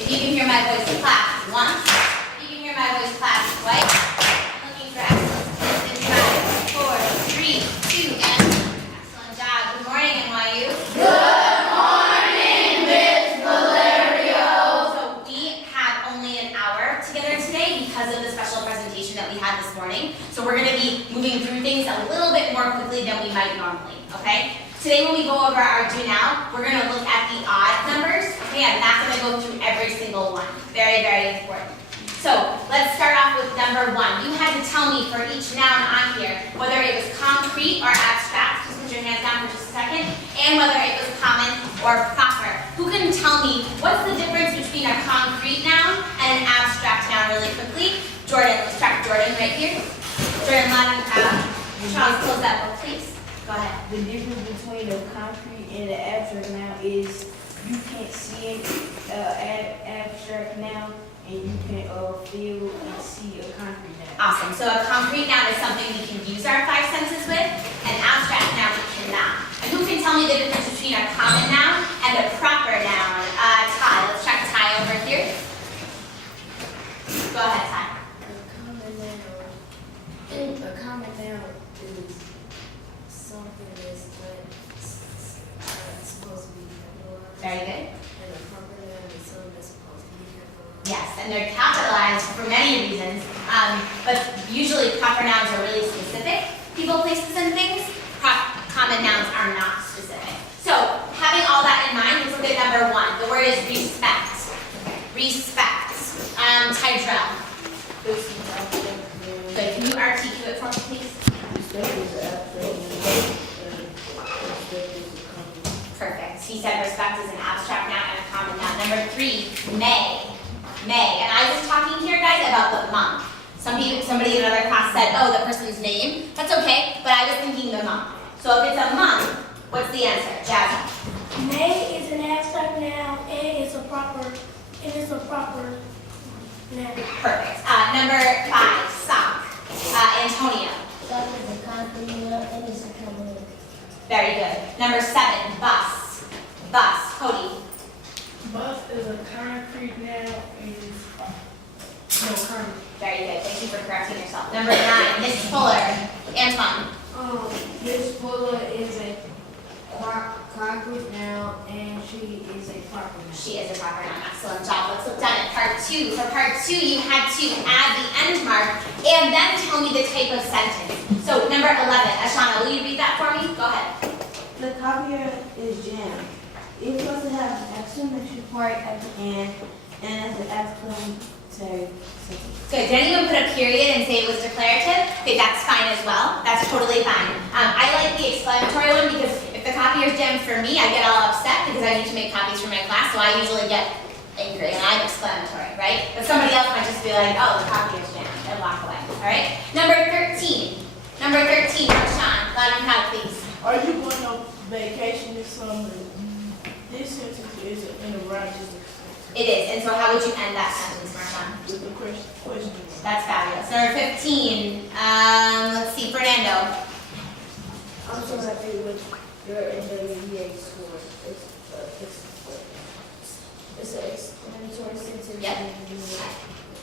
If you can hear my voice, clap once. If you can hear my voice, clap twice. I'm looking for excellence in 5, 4, 3, 2, and excellent job. Good morning, NYU. Good morning, Miss Valerio. So we have only an hour together today because of the special presentation that we had this morning. So we're going to be moving through things a little bit more quickly than we might normally, okay? Today when we go over our do now, we're going to look at the odd numbers. Okay, I'm not going to go through every single one. Very, very important. So let's start off with number 1. You had to tell me for each noun on here whether it was concrete or abstract. Just put your hands down for just a second. And whether it was common or proper. Who can tell me what's the difference between a concrete noun and an abstract noun really quickly? Jordan, let's start with Jordan right here. Jordan, loud and proud. Charles, close that book, please. Go ahead. The difference between a concrete and an abstract noun is you can't see it, abstract noun, and you can feel and see a concrete noun. Awesome. So a concrete noun is something we can use our 5 senses with. An abstract noun we cannot. And who can tell me the difference between a common noun and a proper noun? Ty. Let's check Ty over here. Go ahead, Ty. A common noun is something that's supposed to be capitalized. Very good. And a proper noun is something that's supposed to be capitalized. Yes, and they're capitalized for many reasons, but usually proper nouns are really specific. People, places, and things. Common nouns are not specific. So, having all that in mind, let's look at number 1. The word is respect. Respect. Tydrell. Good. Can you articulate for me, please? Respect is an abstract noun, respect is a common noun. Perfect. He said respect is an abstract noun and a common noun. Number 3, may. May. And I was talking here, guys, about the month. Somebody in another class said, oh, the person's name. That's okay, but I was thinking the month. So if it's a month, what's the answer? Jasmine. May is an abstract noun and it's a proper noun. Perfect. Number 5, sock. Antonio. Sock is a concrete noun and it's a common noun. Very good. Number 7, bus. Bus. Cody. Bus is a concrete noun and no concrete. Very good. Thank you for correcting yourself. Number 9, Miss Fuller. Antoine. Miss Fuller is a concrete noun and she is a proper noun. She is a proper noun. Excellent job. Let's look down at part 2. For part 2, you had to add the end mark and then tell me the type of sentence. So number 11, Ashana, will you read that for me? Go ahead. The copier is jammed. It was to have an exclamation point at the end and an exclamatory sentence. Good. Did anyone put a period and say it was declarative? Okay, that's fine as well. That's totally fine. I like the exclamatory one because if the copier's jammed for me, I get all upset because I need to make copies for my class, so I usually get angry and I'm exclamatory, right? But somebody else might just be like, oh, the copier's jammed, and walk away. All right? Number 13. Number 13, Rashawn. Loud and proud, please. Are you going on vacation this summer? This sentence is in a righteous It is. And so how would you end that sentence, Marshawn? with the question. That's fabulous. Number 15. Let's see, Fernando. I'm so happy with your NWEA score. It's an explanatory sentence. Yep. And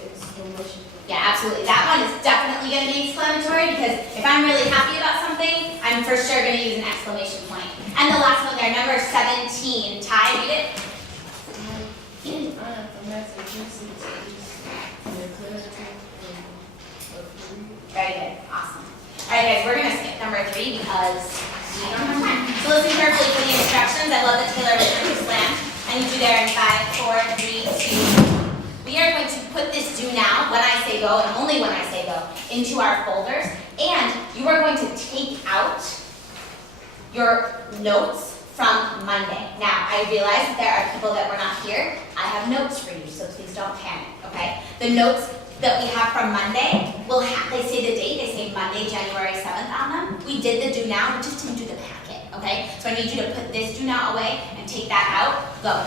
exclamation. Yeah, absolutely. That one is definitely going to be exclamatory because if I'm really happy about something, I'm for sure going to use an exclamation point. And the last one there, number 17. Ty, read it. Very good. Awesome. All right, guys, we're going to skip number 3 because we don't have time. So listen carefully for the instructions. I love that Taylor was going to slam. I need you there in 5, 4, 3, 2. We are going to put this do now, when I say go, and only when I say go, into our folders. And you are going to take out your notes from Monday. Now, I realize that there are people that were not here. I have notes for you, so please don't panic, okay? The notes that we have from Monday will have, they say the date, they say Monday, January 7th on them. We did the do now, we just didn't do the packet, okay? So I need you to put this do now away and take that out. Go.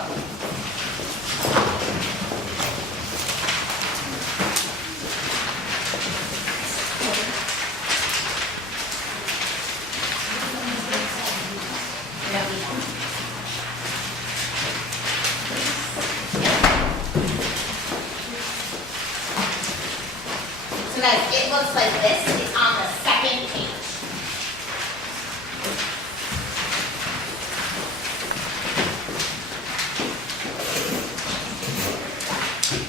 guys, it looks like this. It's on the second page.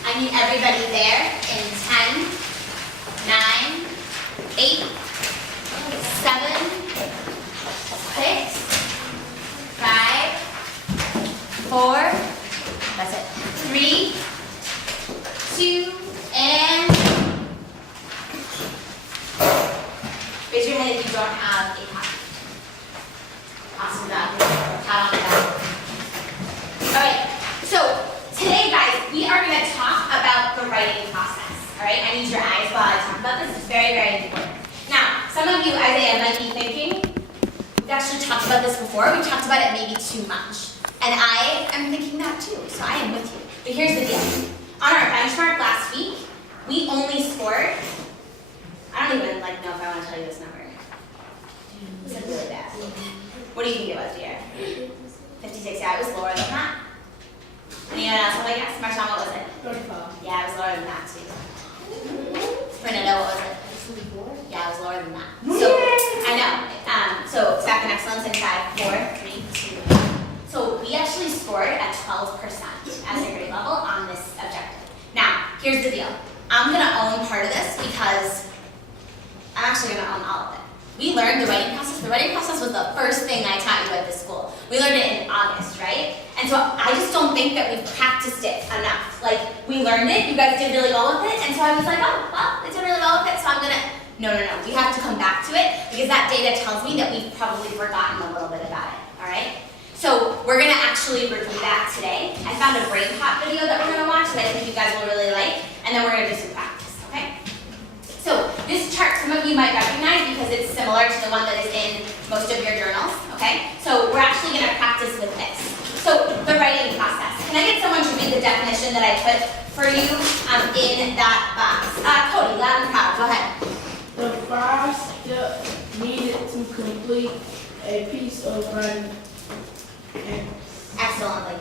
I need everybody there in 10, 9, 8, 7, 6, 5, 4, that's it, 3, 2, and raise your hand if you don't have a copy. Awesome job. Pat on the back. All right, so today, guys, we are going to talk about the writing process. All right, I need your eyes while I talk about this. It's very, very important. Now, some of you, Isaiah, might be thinking, we've actually talked about this before. We've talked about it maybe too much. And I am thinking that too, so I am with you. But here's the deal. On our benchmark last week, we only scored, I don't even know if I want to tell you this number. This is really bad. What do you think it was, dear? 56, yeah, it was lower than that. Anyone else have a guess? Marshawn, what was it? 35. Yeah, it was lower than that too. Fernando, what was it? 24? Yeah, it was lower than that. So, I know. So, second excellence in 5, 4, 3, 2. So, we actually scored at 12% as a grade level on this objective. Now, here's the deal. I'm going to own part of this because I'm actually going to own all of it. We learned the writing process. The writing process was the first thing I taught you at this school. We learned it in August, right? And so I just don't think that we've practiced it enough. Like, we learned it, you guys did really well with it, and so I was like, oh, well, I did really well with it, so I'm gonna, no, we have to come back to it, because that data tells me that we've probably forgotten a little bit about it, all right? So we're gonna actually review that today. I found a brain pop video that we're gonna watch that I think you guys will really like, and then we're gonna do some practice, okay? So this chart, some of you might recognize because it's similar to the one that is in most of your journals, okay? So we're actually gonna practice with this. So the writing process. Can I get someone to read the definition that I put for you in that box? Cody, loud and proud, go ahead. The 5 steps needed to complete a piece of writing. Excellently.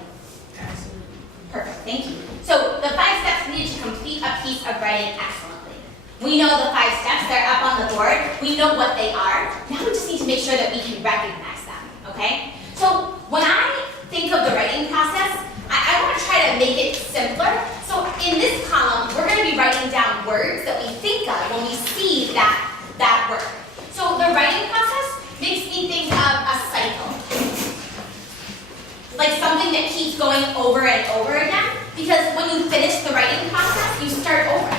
Excellent. Perfect, thank you. So the 5 steps needed to complete a piece of writing excellently. We know the 5 steps, they're up on the board. We know what they are. Now we just need to make sure that we can recognize them, okay? So when I think of the writing process, I want to try to make it simpler. So in this column, we're going to be writing down words that we think of when we see that word. So the writing process makes me think of a cycle. Like something that keeps going over and over again. Because when you finish the writing process, you start over.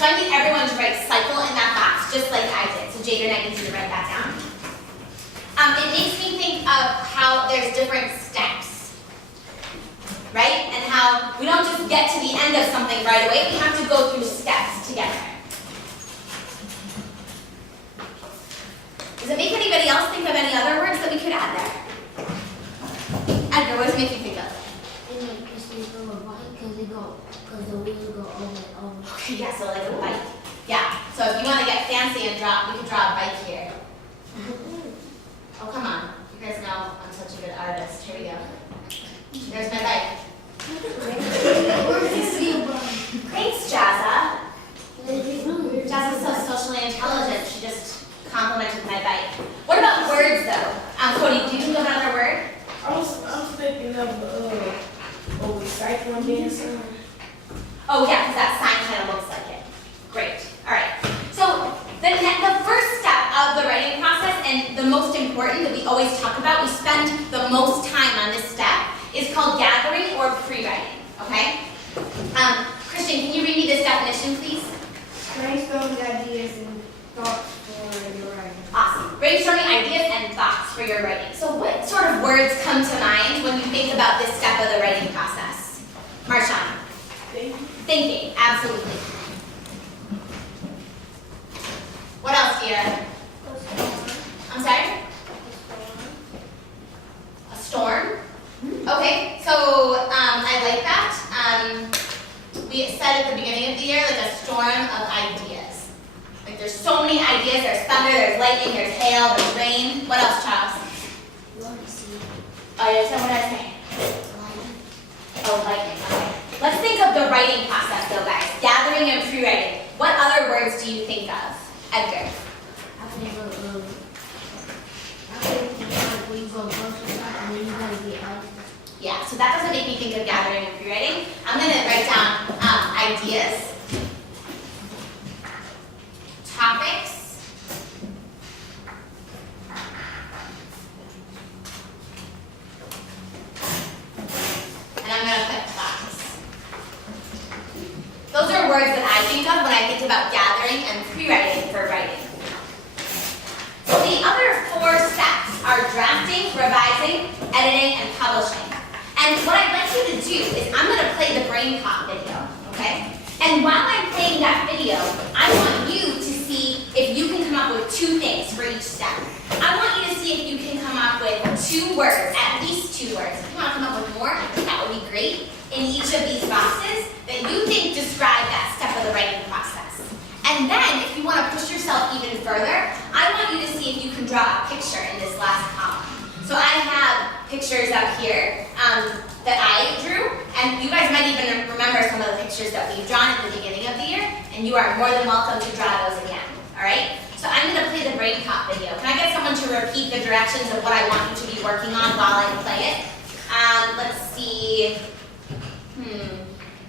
So I need everyone to write cycle in that box, just like I did. So Jaden, I need you to write that down. It makes me think of how there's different steps, right? And how we don't just get to the end of something right away. We have to go through steps together. Does it make anybody else think of any other words that we could add there? Edgar, what does it make you think of? It makes me feel a bike because the wheels go over and over. Okay, yeah, so like a bike. Yeah, so if you want to get fancy and draw, we could draw a bike here. Oh, come on. You guys know I'm such a good artist. Here we go. There's my bike. Thanks, Jazza. Jazza's so socially intelligent. She just complimented my bike. What about words, though? Cody, do you think of another word? I was thinking of recycling bin sign. Oh, yeah, because that sign kind of looks like it. Great. All right. So the first step of the writing process, and the most important that we always talk about, we spend the most time on this step, is called gathering or pre-writing. Okay? Christian, can you read me this definition, please? Brainstorming ideas and thoughts for your writing. Awesome. Brainstorming ideas and thoughts for your writing. So what sort of words come to mind when you think about this step of the writing process? Marshawn? Thinking, absolutely. What else, dear? I'm sorry? A storm? Okay, so I like that. We said at the beginning of the year, like a storm of ideas. Like there's so many ideas. There's thunder, there's lightning, there's hail, there's rain. What else, Charles? Oh, you said what did I say? Oh, lightning. Okay. Let's think of the writing process, though, guys. Gathering and pre-writing. What other words do so that doesn't make me think of gathering and pre-writing. I'm going to write down ideas, topics, and I'm going to put class. Those are words that I think of when I think about gathering and pre-writing for writing. So the other 4 steps are drafting, revising, editing, and publishing. And what I'd like you to do is I'm going to play the brain pop video, okay? And while I'm playing that video, I want you to see if you can come up with 2 things for each step. I want you to see if you can come up with 2 words, at least 2 words. If you want to come up with more, that would be great, in each of these boxes that you think describe that step of the writing process. And then, if you want to push yourself even further, I want you to see if you can draw a picture in this last column. So I have pictures up here that I drew, and you guys might even remember some of the pictures that we've drawn at the beginning of the year, and you are more than welcome to draw those again, all right? So I'm going to play the brain pop video. Can I get someone to repeat the directions of what I want you to be working on while I play it? Let's see.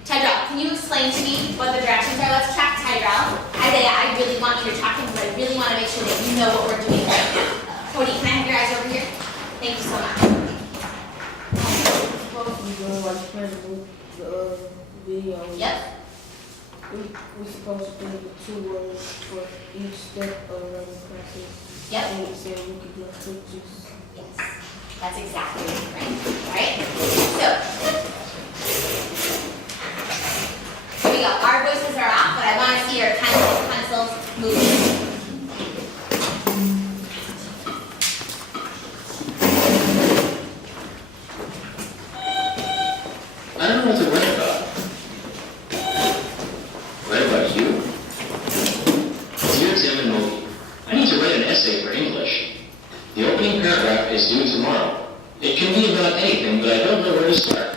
Tydrell, can you explain to me what the directions are? Let's track Tydrell. Isaiah, I really want you to track him, but I really want to make sure that you know what we're doing right now. Cody, can I have your eyes over here? Thank you so much. Supposed to be doing like playing the video. Yep. We're supposed to do the 2 words for each step of the writing process. Yep. And it said we could do pictures. Yes. That's exactly right. All right? So, here we go. Our voices are off, but I want to see your pencils moving. I don't know what to write about. Write about you? Dear Tim and Moby, I need to write an essay for English. The opening paragraph is due tomorrow. It can be about anything, but I don't know where to start.